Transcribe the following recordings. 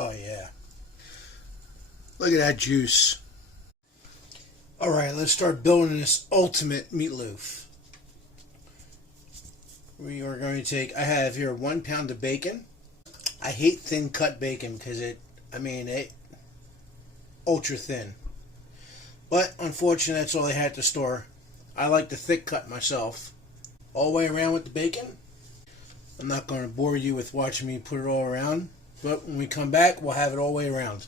Oh yeah. Look at that juice. Alright, let's start building this ultimate meatloaf. We are going to take, I have here 1 pound of bacon. I hate thin cut bacon because it ultra thin. But unfortunately, that's all I had at the store. I like the thick cut myself. All the way around with the bacon. I'm not going to bore you with watching me put it all around. But when we come back, we'll have it all the way around.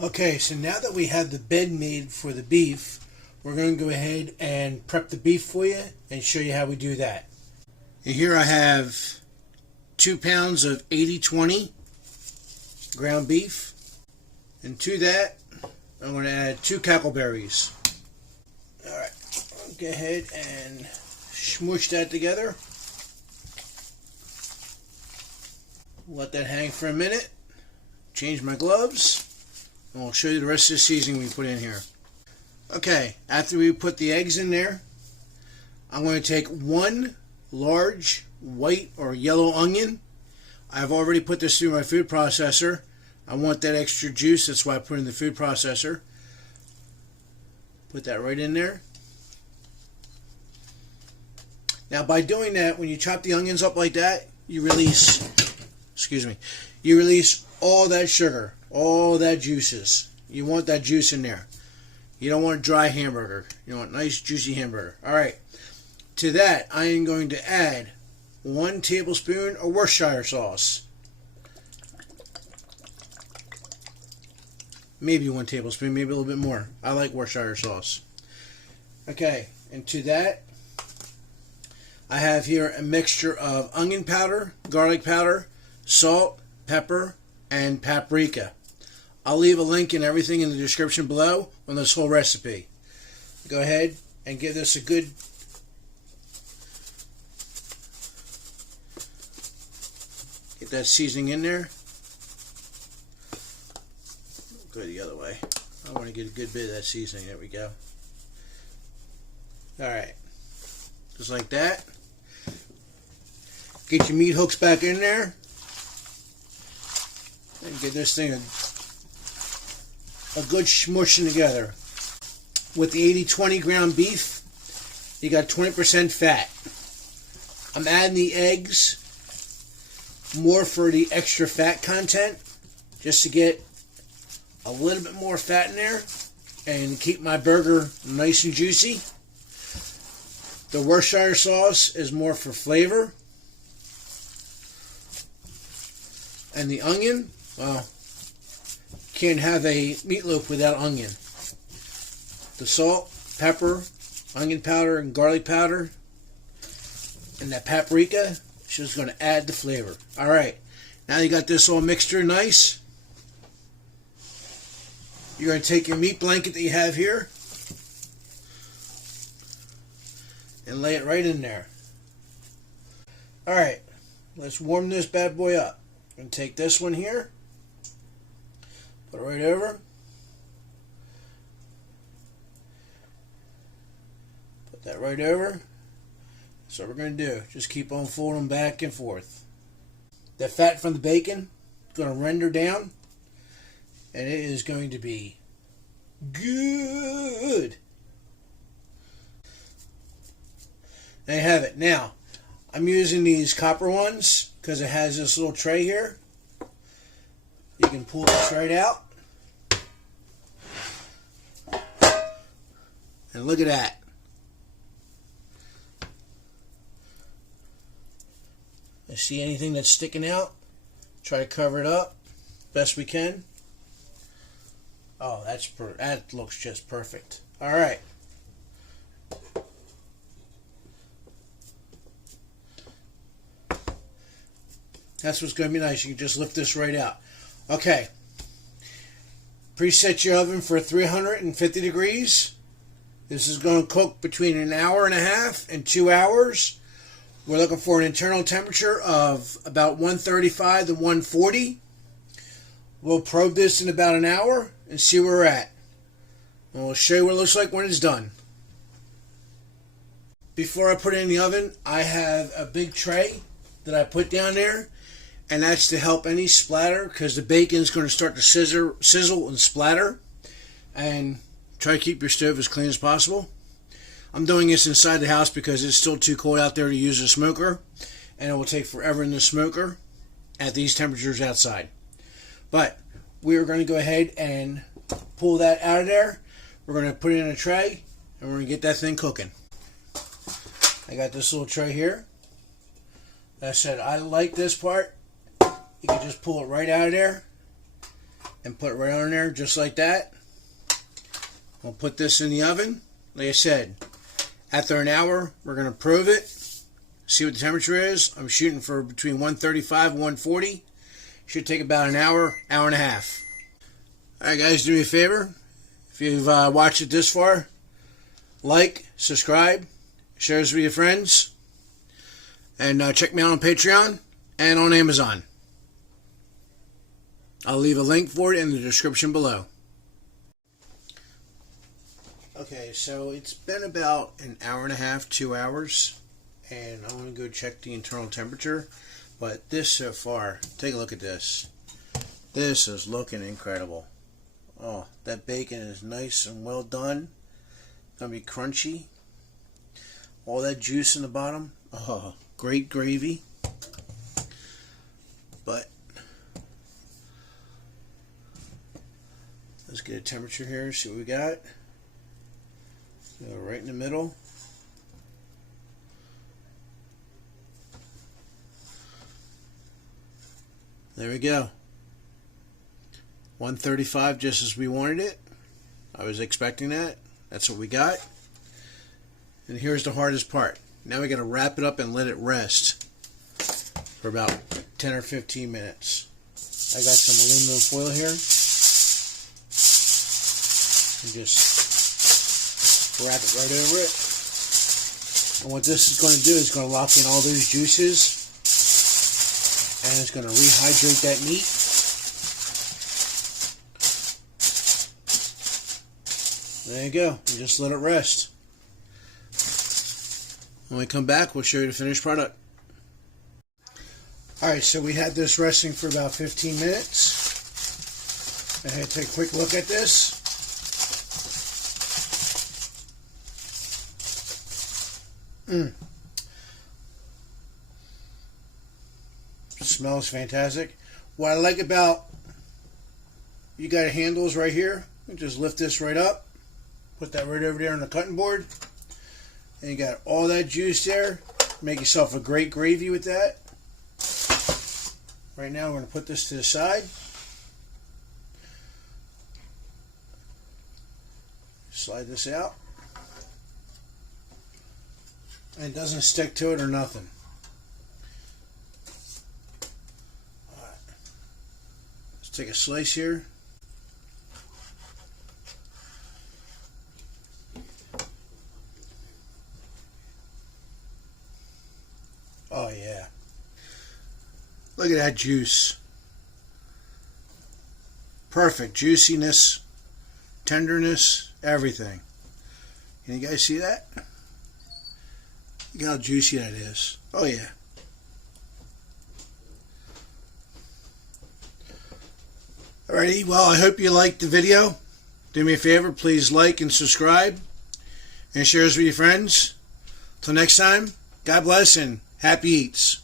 Okay, so now that we have the bed made for the beef, we're going to go ahead and prep the beef for you and show you how we do that. And here I have 2 pounds of 80/20 ground beef. And to that, I'm going to add 2 cackleberries. Alright, I'll go ahead and smoosh that together. Let that hang for a minute. Change my gloves. And we'll show you the rest of the seasoning we put in here. Okay, after we put the eggs in there, I'm going to take 1 large white or yellow onion. I've already put this through my food processor. I want that extra juice, that's why I put it in the food processor. Put that right in there. Now by doing that, when you chop the onions up like that, you release, you release all that sugar, all that juices. You want that juice in there. You don't want a dry hamburger. You want a nice juicy hamburger. Alright, to that I am going to add 1 tablespoon of Worcestershire sauce. Maybe 1 tablespoon, maybe a little bit more. I like Worcestershire sauce. Okay, and to that I have here a mixture of onion powder, garlic powder, salt, pepper, and paprika. I'll leave a link and everything in the description below on this whole recipe. Go ahead and give this a good get that seasoning in there. Go the other way. I want to get a good bit of that seasoning. There we go. Alright. Just like that. Get your meat hooks back in there. And get this thing a good smushing together. With the 80/20 ground beef, you got 20% fat. I'm adding the eggs more for the extra fat content, just to get a little bit more fat in there and keep my burger nice and juicy. The Worcestershire sauce is more for flavor. And the onion, well, can't have a meatloaf without onion. The salt, pepper, onion powder, and garlic powder, and that paprika is just going to add the flavor. Alright, now you got this all mixture nice. You're going to take your meat blanket that you have here and lay it right in there. Alright, let's warm this bad boy up. I'm going to take this one here, put it right over, put that right over. That's what we're going to do. Just keep on folding back and forth. The fat from the bacon is going to render down, and it is going to be good. There you have it. Now, I'm using these copper ones because it has this little tray here. You can pull this right out. And look at that. You see anything that's sticking out? Try to cover it up best we can. Oh, that looks just perfect. All right. That's what's going to be nice. You can just lift this right out. Okay. Preset your oven for 350 degrees. This is going to cook between 1.5 hours and 2 hours. We're looking for an internal temperature of about 135 to 140. We'll probe this in about an hour and see where we're at. And we'll show you what it looks like when it's done. Before I put it in the oven, I have a big tray that I put down there. and that's to help any splatter, because the bacon is going to start to sizzle and splatter. And try to keep your stove as clean as possible. I'm doing this inside the house because it's still too cold out there to use a smoker, and it will take forever in the smoker at these temperatures outside. But we are going to go ahead and pull that out of there. We're going to put it in a tray, and we're going to get that thing cooking. I got this little tray here. Like I said, I like this part. You can just pull it right out of there and put it right on there just like that. We'll put this in the oven. Like I said, after an hour, we're going to probe it, see what the temperature is. I'm shooting for between 135 and 140. Should take about an hour, hour and a half. Alright guys, do me a favor. If you've watched it this far, like, subscribe, share this with your friends, and check me out on Patreon and on Amazon. I'll leave a link for it in the description below. Okay, so it's been about an hour and a half, 2 hours, and I'm going to go check the internal temperature. But this so far, take a look at this. This is looking incredible. Oh, that bacon is nice and well done. Gonna be crunchy. All that juice in the bottom. Oh, great gravy. But let's get a temperature here, see what we got. So right in the middle. There we go. 135, just as we wanted it. I was expecting that. That's what we got. And here's the hardest part. Now we got to wrap it up and let it rest for about 10 or 15 minutes. I got some aluminum foil here. And just wrap it right over it. And what this is going to do is going to lock in all those juices. And it's going to rehydrate that meat. There you go. And just let it rest. When we come back, we'll show you the finished product. Alright, so we had this resting for about 15 minutes. I had to take a quick look at this. Smells fantastic. What I like about, you got handles right here. You just lift this right up, put that right over there on the cutting board, and you got all that juice there. Make yourself a great gravy with that. Right now we're going to put this to the side. Slide this out. And it doesn't stick to it or nothing. Alright. Let's take a slice here. Oh yeah. Look at that juice. Perfect juiciness, tenderness, everything. Can you guys see that? Look how juicy that is. Oh yeah. Alrighty, well I hope you liked the video. Do me a favor, please like and subscribe and share this with your friends. Till next time, God bless and happy eats.